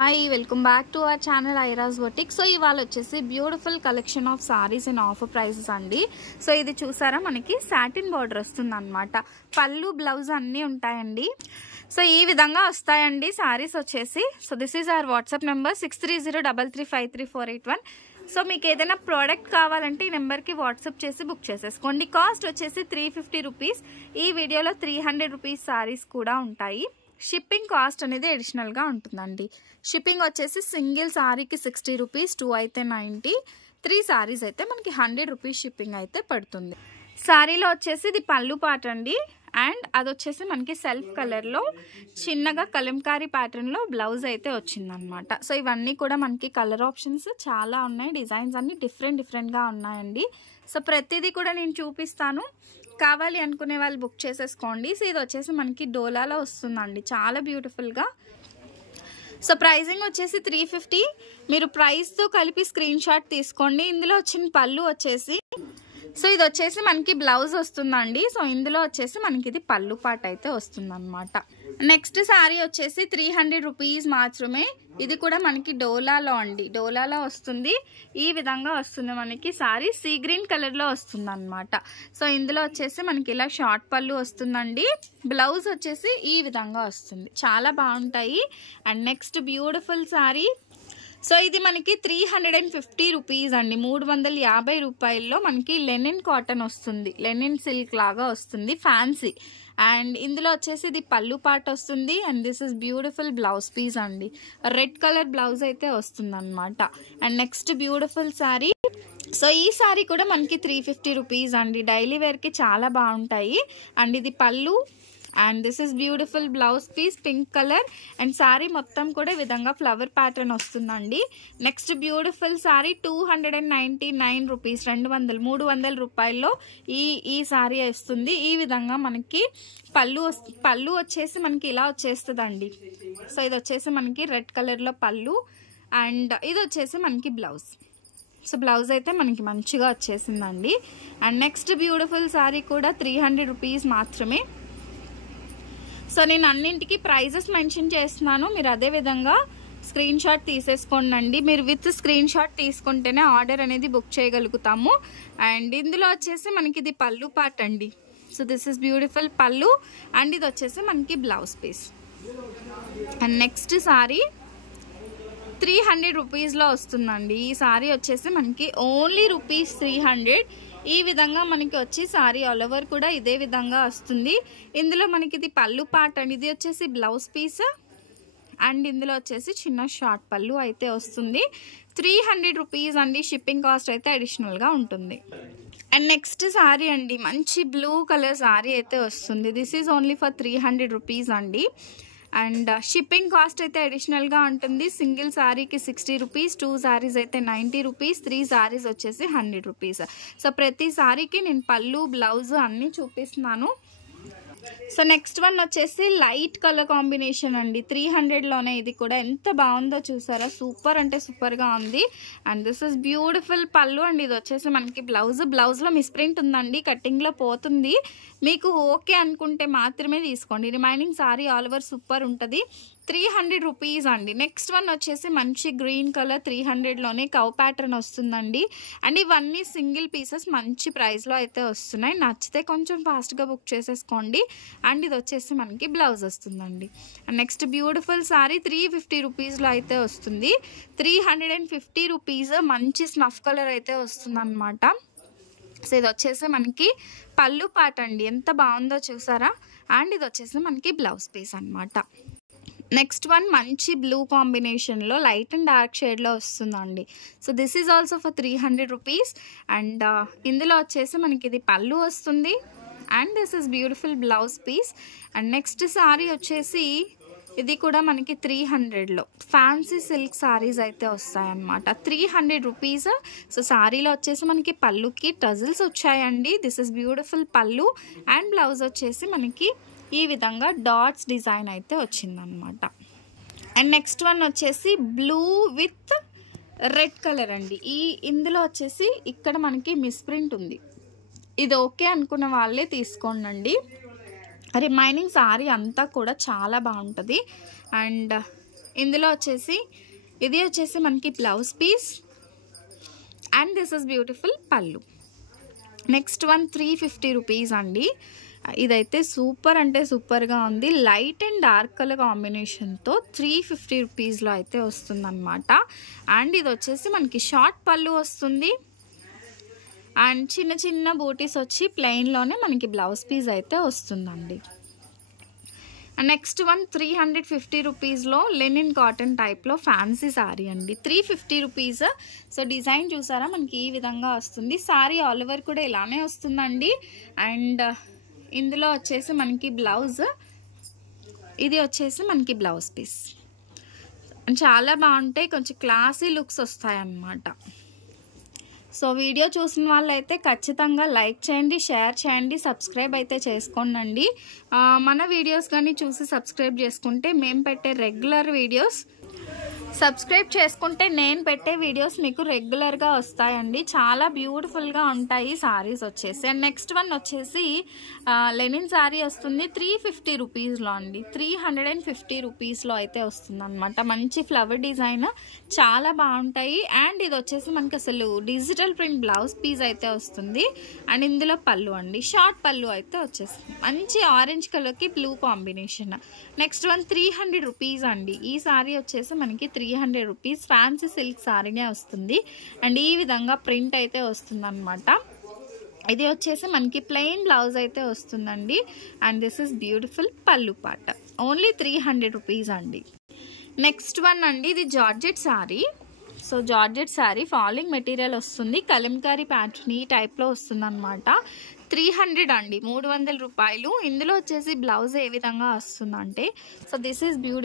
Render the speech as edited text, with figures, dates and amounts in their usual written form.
Hi, welcome back to our channel Ira's Boutique. So ఇవాళ వచ్చేసి beautiful collection of saris in offer prices అండి. So ఇది చూసారా మనకి సాటిన్ బార్డర్ వస్తుందన్నమాట. పళ్ళు బ్లౌజ్ అన్నీ ఉంటాయండి. సో ఈ విధంగా వస్తాయండి సారీస్ వచ్చేసి. So this is our WhatsApp number 6303353481. So మీకు ఏదైనా ప్రోడక్ట్ కావాలంటే ఈ నెంబర్కి వాట్సాప్ చేసి బుక్ చేసేసుకోండి. కాస్ట్ వచ్చేసి 350 రూపీస్. ఈ వీడియోలో 300 రూపీస్ సారీస్ కూడా ఉంటాయి. షిప్పింగ్ కాస్ట్ అనేది అడిషనల్గా ఉంటుందండి. షిప్పింగ్ వచ్చేసి సింగిల్ సారీకి 60 రూపీస్, 2 అయితే 90, 3 సారీస్ అయితే మనకి 100 రూపీస్ షిప్పింగ్ అయితే పడుతుంది. సారీలో వచ్చేసి ఇది పళ్ళు పాట అండి. అండ్ అది వచ్చేసి మనకి సెల్ఫ్ కలర్లో చిన్నగా కలంకారీ ప్యాటర్న్లో బ్లౌజ్ అయితే వచ్చిందనమాట. సో ఇవన్నీ కూడా మనకి కలర్ ఆప్షన్స్ చాలా ఉన్నాయి. డిజైన్స్ అన్నీ డిఫరెంట్గా ఉన్నాయండి. సో ప్రతిదీ కూడా నేను చూపిస్తాను. కావాలి అనుకునే వాళ్ళు బుక్ చేసేసుకోండి. సో ఇది వచ్చేసి మనకి డోలాలో వస్తుందండి, చాలా బ్యూటిఫుల్గా. సో ప్రైజింగ్ వచ్చేసి 350. మీరు ప్రైస్తో కలిపి స్క్రీన్ షాట్ తీసుకోండి. ఇందులో వచ్చిన పళ్ళు వచ్చేసి, సో ఇది వచ్చేసి మనకి బ్లౌజ్ వస్తుందండి. సో ఇందులో వచ్చేసి మనకి ఇది పళ్ళు పాట అయితే వస్తుందన్నమాట. నెక్స్ట్ శారీ వచ్చేసి 300 రూపీస్ మాత్రమే. ఇది కూడా మనకి డోలాలో అండి, డోలాలో వస్తుంది. ఈ విధంగా వస్తుంది మనకి శారీ. సీ గ్రీన్ కలర్లో వస్తుంది అనమాట. సో ఇందులో వచ్చేసి మనకి ఇలా షార్ట్ పళ్ళు వస్తుందండి. బ్లౌజ్ వచ్చేసి ఈ విధంగా వస్తుంది, చాలా బాగుంటాయి. And next beautiful sari. So ఇది మనకి 350 రూపీస్ అండి, 350 రూపాయల్లో మనకి లెనిన్ కాటన్ వస్తుంది, లెనిన్ సిల్క్ లాగా వస్తుంది, ఫ్యాన్సీ. అండ్ ఇందులో వచ్చేసి ఇది పళ్ళు పాట వస్తుంది. And this is beautiful blouse piece అండి, రెడ్ కలర్ బ్లౌజ్ అయితే వస్తుంది అనమాట. And next beautiful sari. So ఈ శారీ కూడా మనకి 350 రూపీస్ అండి, డైలీ వేర్కి చాలా బాగుంటాయి. అండ్ ఇది pallu. And this is beautiful blouse piece, pink colour. And sari మొత్తం కూడా ఈ విధంగా ఫ్లవర్ ప్యాటర్న్ వస్తుందండి. నెక్స్ట్ బ్యూటిఫుల్ శారీ 299 రూపీస్, 300 రూపాయల్లో ఈ శారీ వస్తుంది. ఈ విధంగా మనకి పళ్ళు వచ్చేసి మనకి ఇలా వచ్చేస్తుందండి. సో ఇది వచ్చేసి మనకి రెడ్ కలర్లో పళ్ళు. అండ్ ఇది వచ్చేసి మనకి బ్లౌజ్. సో బ్లౌజ్ అయితే మనకి మంచిగా వచ్చేసిందండి. అండ్ నెక్స్ట్ బ్యూటిఫుల్ శారీ కూడా 300 రూపీస్ మాత్రమే. సో నేను అన్నింటికి ప్రైజెస్ మెన్షన్ చేస్తున్నాను, మీరు అదే విధంగా స్క్రీన్ షాట్ తీసేసుకోండి. మీరు విత్ స్క్రీన్ షాట్ తీసుకుంటేనే ఆర్డర్ అనేది బుక్ చేయగలుగుతాము. అండ్ ఇందులో వచ్చేసి మనకి ఇది పళ్ళు పార్ట్ అండి. So this is beautiful pallu. And ఇది వచ్చేసి మనకి blouse piece. And next sari 300 రూపీస్లో వస్తుందండి. ఈ సారీ వచ్చేసి మనకి ఓన్లీ రూపీస్ 300. ఈ విధంగా మనకి వచ్చి సారీ ఆల్ ఓవర్ కూడా ఇదే విధంగా వస్తుంది. ఇందులో మనకి ఇది పళ్ళు పార్ట్ అండి, ఇది వచ్చేసి బ్లౌజ్ పీస్. అండ్ ఇందులో వచ్చేసి చిన్న షార్ట్ పళ్ళు అయితే వస్తుంది. 300 రూపీస్ అండి, షిప్పింగ్ కాస్ట్ అయితే అడిషనల్గా ఉంటుంది. అండ్ నెక్స్ట్ సారీ అండి, మంచి బ్లూ కలర్ సారీ అయితే వస్తుంది. This is only for 300 rupees అండి. అండ్ షిప్పింగ్ కాస్ట్ అయితే అడిషనల్గా ఉంటుంది. సింగిల్ శారీకి 60 రూపీస్, 2 శారీస్ అయితే 90 రూపీస్, 3 శారీస్ వచ్చేసి 100 రూపీస్. సో ప్రతి శారీకి నేను పళ్ళు బ్లౌజ్ అన్నీ చూపిస్తున్నాను. సో నెక్స్ట్ వన్ వచ్చేసి లైట్ కలర్ కాంబినేషన్ అండి, 300లోనే. ఇది కూడా ఎంత బాగుందో చూసారా, సూపర్ అంటే సూపర్గా ఉంది. And this is beautiful pallu. And ఇది వచ్చేసి మనకి బ్లౌజ్లో మిస్ప్రింట్ ఉందండి, కటింగ్లో పోతుంది. మీకు ఓకే అనుకుంటే మాత్రమే తీసుకోండి. Remaining sorry all over super ఉంటుంది. 300 రూపీస్ అండి. నెక్స్ట్ వన్ వచ్చేసి మంచి గ్రీన్ కలర్, 300లోనే కౌ ప్యాటర్న్ వస్తుందండి. అండ్ ఇవన్నీ సింగిల్ పీసెస్ మంచి ప్రైస్లో అయితే వస్తున్నాయి. నచ్చితే కొంచెం ఫాస్ట్గా బుక్ చేసేసుకోండి. అండ్ ఇది వచ్చేసి మనకి బ్లౌజ్ వస్తుందండి. అండ్ నెక్స్ట్ బ్యూటిఫుల్ సారీ 350 రూపీస్లో అయితే వస్తుంది. 350 రూపీస్ మంచి స్నఫ్ కలర్ అయితే వస్తుంది అనమాట. సో ఇది వచ్చేసి మనకి పళ్ళు పాట అండి, ఎంత బాగుందో చూసారా. అండ్ ఇది వచ్చేసి మనకి బ్లౌజ్ పీస్ అనమాట. నెక్స్ట్ వన్ మంచి బ్లూ కాంబినేషన్లో లైట్ అండ్ డార్క్ షేడ్లో వస్తుందండి. So this is also for 300 rupees. And ఇందులో వచ్చేసి మనకి ఇది పళ్ళు వస్తుంది. And this is beautiful blouse piece. And next sari వచ్చేసి ఇది కూడా మనకి 300లో ఫ్యాన్సీ సిల్క్ సారీస్ అయితే వస్తాయన్నమాట. 300 రూపీస్. సో సారీలో వచ్చేసి మనకి పళ్ళుకి టజిల్స్ వచ్చాయండి. This is beautiful pallu. And blouse వచ్చేసి మనకి ఈ విధంగా డాట్స్ డిజైన్ అయితే వచ్చిందనమాట. అండ్ నెక్స్ట్ వన్ వచ్చేసి బ్లూ విత్ రెడ్ కలర్ అండి. ఇందులో వచ్చేసి ఇక్కడ మనకి మిస్ప్రింట్ ఉంది, ఇది ఓకే అనుకున్న వాళ్ళే తీసుకోండి. రిమైనింగ్ సారీ అంతా కూడా చాలా బాగుంటుంది. అండ్ ఇందులో వచ్చేసి ఇది వచ్చేసి మనకి blouse piece and this is beautiful పళ్ళు. నెక్స్ట్ వన్ 350 రూపీస్ అండి. ఇదైతే సూపర్ అంటే సూపర్గా ఉంది. లైట్ అండ్ డార్క్ కలర్ కాంబినేషన్తో 350 రూపీస్లో అయితే వస్తుందన్నమాట. అండ్ ఇది వచ్చేసి మనకి షార్ట్ పళ్ళు వస్తుంది అండ్ చిన్న చిన్న బూటీస్ వచ్చి ప్లెయిన్లోనే మనకి బ్లౌజ్ పీస్ అయితే వస్తుందండి. నెక్స్ట్ వన్ 350 రూపీస్లో లెనిన్ కాటన్ టైప్లో ఫ్యాన్సీ శారీ అండి. 350 రూపీస్. సో డిజైన్ చూసారా మనకి ఈ విధంగా వస్తుంది. శారీ ఆల్ ఓవర్ కూడా ఇలానే వస్తుందండి. అండ్ ఇందులో వచ్చేసి మనకి బ్లౌజ్, ఇది వచ్చేసి మనకి బ్లౌజ్ పీస్. చాలా బాగుంటాయి, కొంచెం క్లాసీ లుక్స్ వస్తాయి అన్నమాట. సో వీడియో చూసిన వాళ్ళైతే ఖచ్చితంగా లైక్ చేయండి, షేర్ చేయండి, సబ్స్క్రైబ్ అయితే చేసుకోండి. మన వీడియోస్ కానీ చూసి సబ్స్క్రైబ్ చేసుకుంటే మేము పెట్టే రెగ్యులర్ వీడియోస్, సబ్స్క్రైబ్ చేసుకుంటే నేను పెట్టే వీడియోస్ మీకు రెగ్యులర్గా వస్తాయండి. చాలా బ్యూటిఫుల్గా ఉంటాయి సారీస్ వచ్చేసి. అండ్ నెక్స్ట్ వన్ వచ్చేసి లెనిన్ శారీ వస్తుంది 350 రూపీస్లో అండి. 350 రూపీస్లో అయితే వస్తుంది అనమాట. మంచి ఫ్లవర్ డిజైన్, చాలా బాగుంటాయి. అండ్ ఇది వచ్చేసి మనకి అసలు డిజిటల్ ప్రింట్ బ్లౌజ్ పీస్ అయితే వస్తుంది. అండ్ ఇందులో పళ్ళు అండి, షార్ట్ పళ్ళు అయితే వచ్చేస్తుంది. మంచి ఆరెంజ్ కలర్కి blue combination. Next one 300 rupees అండి. ఈ శారీ వచ్చేసి మనకి 300 రూపీస్ ఫ్యాన్సీ సిల్క్ శారీనే వస్తుంది. అండ్ ఈ విధంగా ప్రింట్ అయితే వస్తుంది అనమాట. ఇది వచ్చేసి మనకి ప్లెయిన్ బ్లౌజ్ అయితే వస్తుందండి. అండ్ దిస్ ఇస్ బ్యూటిఫుల్ పళ్ళు పాట. ఓన్లీ 300 రూపీస్ అండి. నెక్స్ట్ వన్ అండి, ఇది georgette sari. So georgette sari falling material వస్తుంది, కలంకారీ ప్యాటర్న్ ఈ టైప్లో వస్తుంది అనమాట. 300 అండి, 300 రూపాయలు. ఇందులో వచ్చేసి బ్లౌజ్ ఏ విధంగా వస్తుందంటే, సో దిస్ ఈస్ బ్యూటిఫుల్